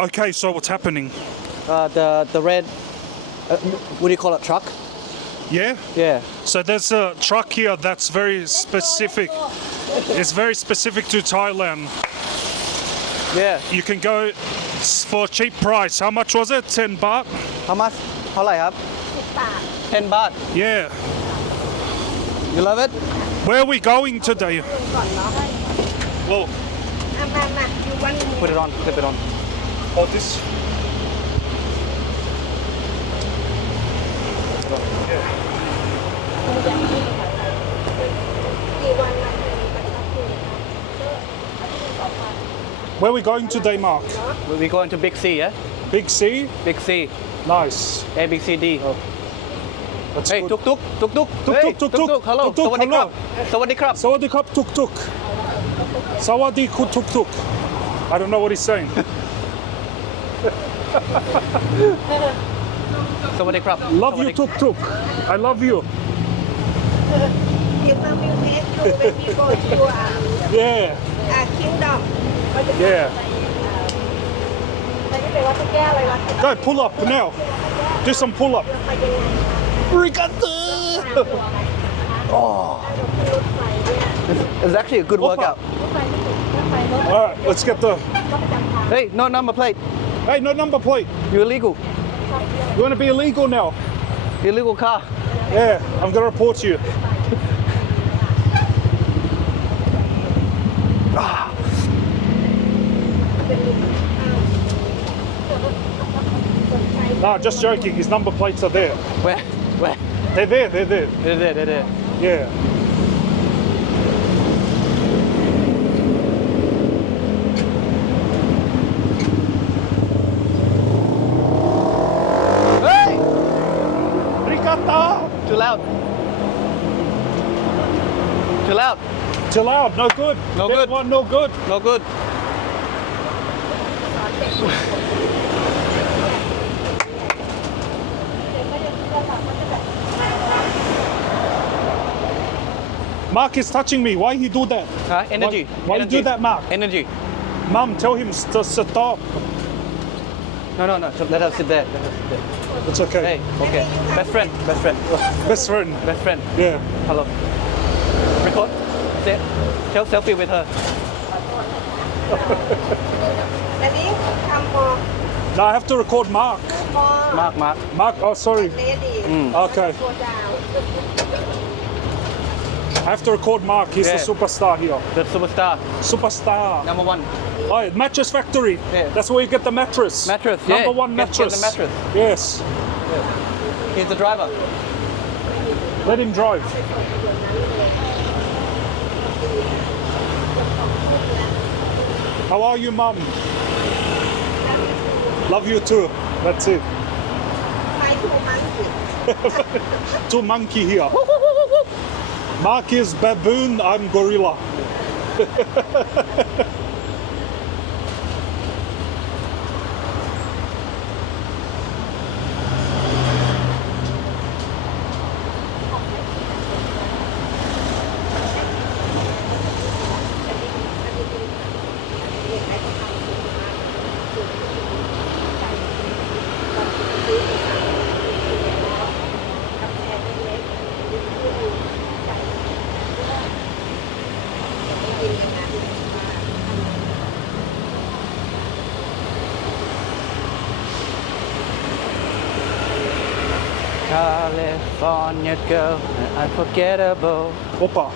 Okay, so what's happening? The red, what do you call it, truck? Yeah? Yeah. So there's a truck here that's very specific. It's very specific to Thailand. Yeah. You can go for a cheap price. How much was it? 10 baht? How much? เท่าไหร่ครับ10 baht. Yeah. You love it? Where are we going today? Well, Put it on. Clip it on. oh, this. Where are we going today, Mark? We're going to Big C, yeah? Big C? Big C. Nice. A, B, C, D. That's Hey, good. tuk tuk, tuk tuk. Hey, tuk, tuk tuk. tuk. Hello. Tuk, tuk, สวัสดีครับ hello. สวัสดีครับ Sawadee krap tuk tuk. Sawadee ku tuk tuk. I don't know what he's saying. สวัสดีครับ Love you tuk tuk. I love you. If you take you when you go to Yeah. kingdom. Yeah. ไม่ได้ไปวัดพระแก้วอะไรวัด Go pull up now. Do some pull up. ไปยังไง Rigato. รถไฟเนี่ย It's actually a good workout. รถไฟไม่ถึงรถไฟรถ All right, let's get the. ก็ประจำทาง Hey, no number plate. Hey, no number plate. You illegal. You want to be illegal now? Illegal car. Yeah, I'm gonna report you. No, just joking. His number plates are there. Where? Where? They're there. They're there. There. Yeah. Hey! Rigato. Too loud. Too loud. Too loud. No good. No That good. one, no good. No good. Mark is touching me. Why he do that? Huh? Energy. Why you Energy. do that, Mark? Energy. Mum, tell him to stop. No. Let us sit there. Let us sit there. It's okay. Hey, okay. Best friend. Best friend. Best friend. Yeah. Hello. Record. Say, tell selfie with her. อันนี้ทำมอ Now I have to record Mark. มอ Mark. Mark, oh sorry. เลดี้ Okay. ตัวดาว I have to record Mark. He's the Yeah. superstar here. The superstar. Superstar. Number one. Oh, mattress factory. Yeah. That's where you get the mattress. Mattress, yeah. Number one Get mattress. the mattress. Yes. He's the driver. Let him drive. How are you, Mum? Love you too. That's it. ไปถูกมั้งสิ Two monkey here. Mark is baboon. I'm gorilla. California girl, unforgettable. Opa.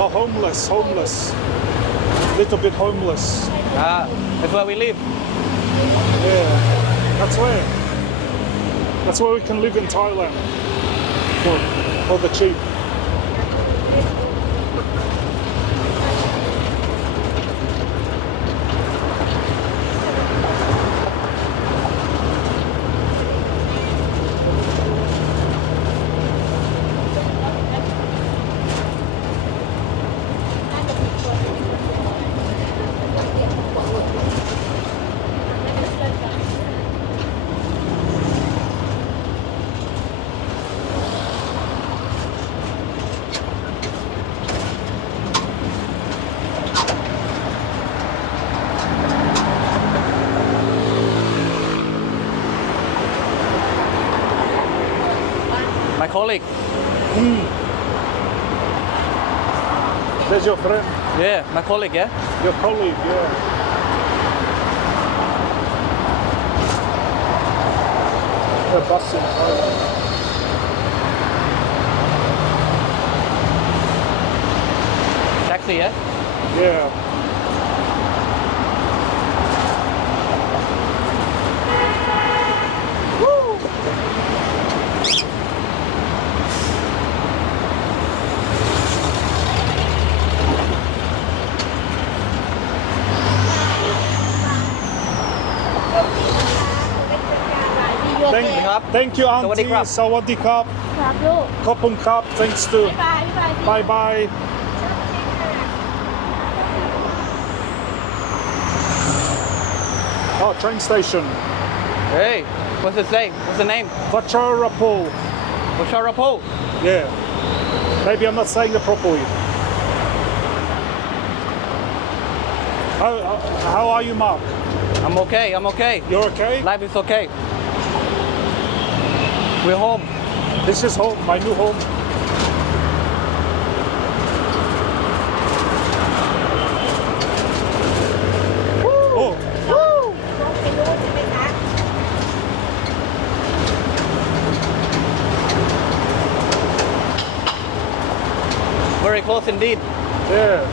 Oh, homeless. Little bit homeless. That's where we live. Yeah. That's where we can live in Thailand. For the cheap. colleague. There's your friend, Yeah, my colleague, yeah? your colleague, yeah. The bus in Thailand. Taxi, yeah? Yeah. Thank, ครับ thank you, สวัสดี Auntie. ครับ Sawadee krap. ครับลูก Kopun krap. Thanks to. บ๊ายบายบ๊ายบาย Bye bye. Oh, train station. Hey, what's it say? What's the name? Vacharapol. Busharapo. Yeah. Maybe I'm not saying it properly. How are you, Mark? I'm okay, I'm okay. You're okay? Life is okay. We're home. This is home, my new home. Oh, ลงไปนู่นใช่ไหมคะ Very close indeed. yeah.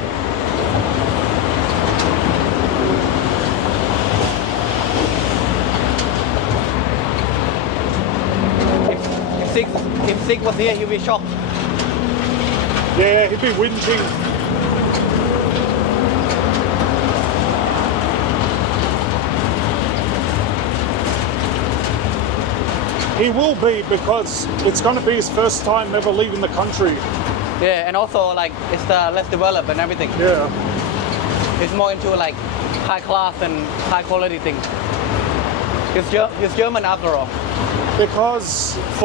If Sig was here, he'd be shocked. Yeah, he'd be whinging. He will be because it's going to be his first time ever leaving the country. Yeah, and also like it's less developed and everything. Yeah. It's more into like high class and high quality things. He's German after all. Because for